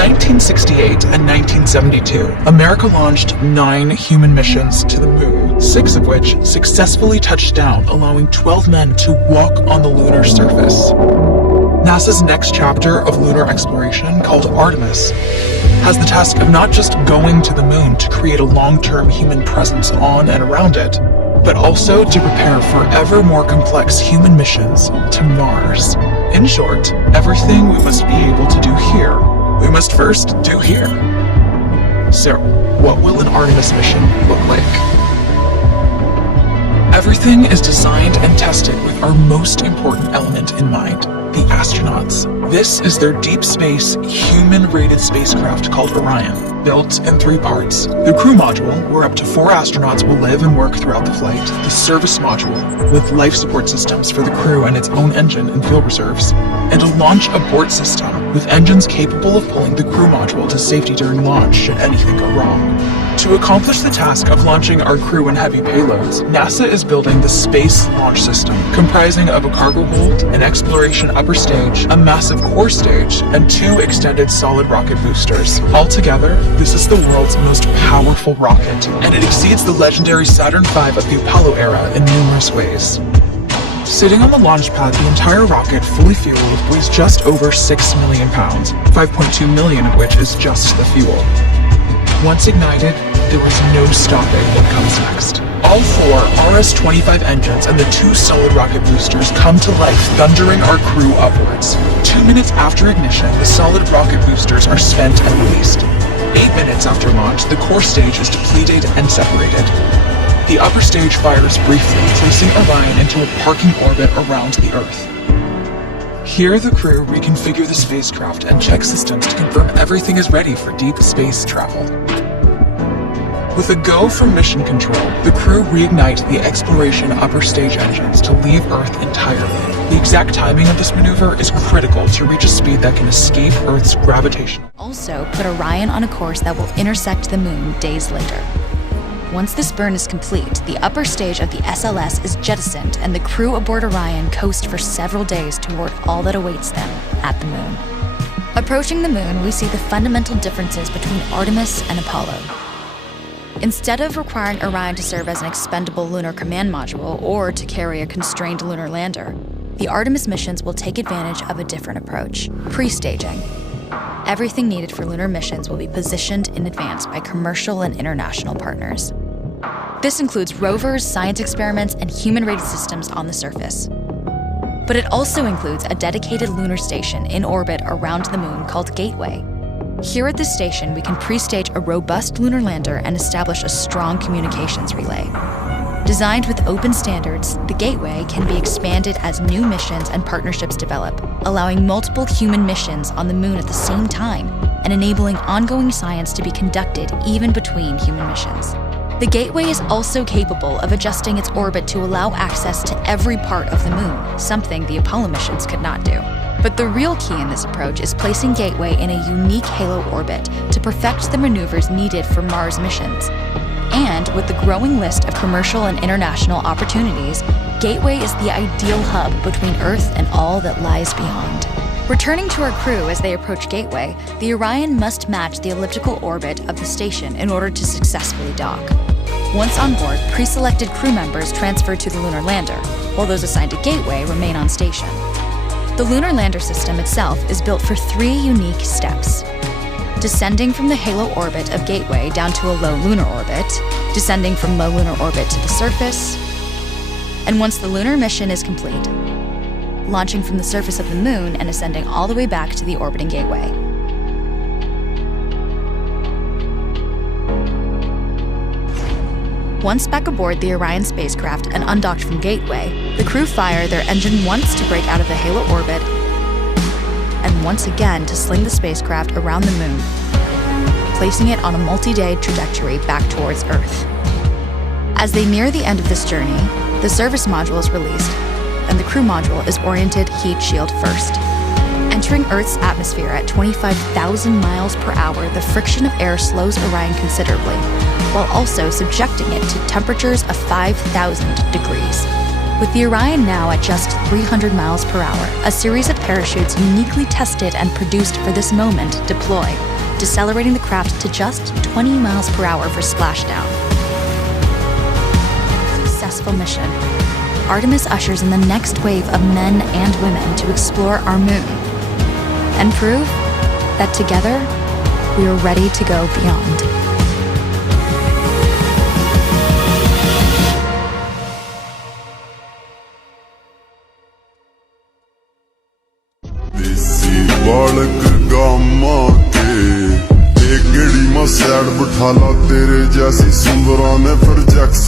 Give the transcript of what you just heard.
1968 and 1972, America launched 9 human missions to the moon, 6 of which successfully touched down, allowing 12 men to walk on the lunar surface. NASA's next chapter of lunar exploration, called Artemis, has the task of not just going to the moon to create a long-term human presence on and around it, but also to prepare for ever more complex human missions to Mars. In short, everything we must be able to do here, we must first do here. So, what will an Artemis mission look like? Everything is designed and tested with our most important element in mind, the astronauts. This is their deep space, human-rated spacecraft called Orion, built in 3 parts. The crew module, where up to 4 astronauts will live and work throughout the flight. The service module, with life support systems for the crew and its own engine and fuel reserves. And a launch abort system, with engines capable of pulling the crew module to safety during launch should anything go wrong. To accomplish the task of launching our crew and heavy payloads, NASA is building the Space Launch System, comprising of a cargo hold, an exploration upper stage, a massive core stage, and 2 extended solid rocket boosters. Altogether, this is the world's most powerful rocket, and it exceeds the legendary Saturn V of the Apollo era in numerous ways. Sitting on the launch pad, the entire rocket, fully fueled, weighs just over 6 million pounds, 5.2 million of which is just the fuel. Once ignited, there is no stopping what comes next. All 4 RS-25 engines and the 2 solid rocket boosters come to life, thundering our crew upwards. 2 minutes after ignition, the solid rocket boosters are spent and released. 8 minutes after launch, the core stage is depleted and separated. The upper stage fires briefly, placing Orion into a parking orbit around the Earth. Here, the crew reconfigure the spacecraft and check systems to confirm everything is ready for deep space travel. With a go from mission control, the crew reignite the exploration upper stage engines to leave Earth entirely. The exact timing of this maneuver is critical to reach a speed that can escape Earth's gravitational. Also, put Orion on a course that will intersect the moon days later. Once this burn is complete, the upper stage of the SLS is jettisoned and the crew aboard Orion coast for several days toward all that awaits them at the moon. Approaching the moon, we see the fundamental differences between Artemis and Apollo. Instead of requiring Orion to serve as an expendable lunar command module or to carry a constrained lunar lander, the Artemis missions will take advantage of a different approach, pre-staging. Everything needed for lunar missions will be positioned in advance by commercial and international partners. This includes rovers, science experiments, and human-rated systems on the surface. But it also includes a dedicated lunar station in orbit around the moon called Gateway. Here at this station, we can pre-stage a robust lunar lander and establish a strong communications relay. Designed with open standards, the Gateway can be expanded as new missions and partnerships develop, allowing multiple human missions on the moon at the same time and enabling ongoing science to be conducted even between human missions. The Gateway is also capable of adjusting its orbit to allow access to every part of the moon, something the Apollo missions could not do. But the real key in this approach is placing Gateway in a unique halo orbit to perfect the maneuvers needed for Mars missions. And with the growing list of commercial and international opportunities, Gateway is the ideal hub between Earth and all that lies beyond. Returning to our crew as they approach Gateway, the Orion must match the elliptical orbit of the station in order to successfully dock. Once on board, pre-selected crew members transfer to the lunar lander, while those assigned to Gateway remain on station. The lunar lander system itself is built for 3 unique steps: descending from the halo orbit of Gateway down to a low lunar orbit, descending from low lunar orbit to the surface, and once the lunar mission is complete, launching from the surface of the moon and ascending all the way back to the orbiting Gateway. Once back aboard the Orion spacecraft and undocked from Gateway, the crew fire their engine once to break out of the halo orbit and once again to sling the spacecraft around the moon, placing it on a multi-day trajectory back towards Earth. As they near the end of this journey, the service module is released, and the crew module is oriented heat shield first. Entering Earth's atmosphere at 25,000 miles per hour, the friction of air slows Orion considerably, while also subjecting it to temperatures of 5,000 degrees. With the Orion now at just 300 miles per hour, a series of parachutes uniquely tested and produced for this moment deploy, decelerating the craft to just 20 miles per hour for splashdown. Successful mission. Artemis ushers in the next wave of men and women to explore our moon and prove that together we are ready to go beyond. देसी बालक gamma के एक गेड़ी में sad बिठाला तेरे जैसी सुंदरा ने फिर Jacques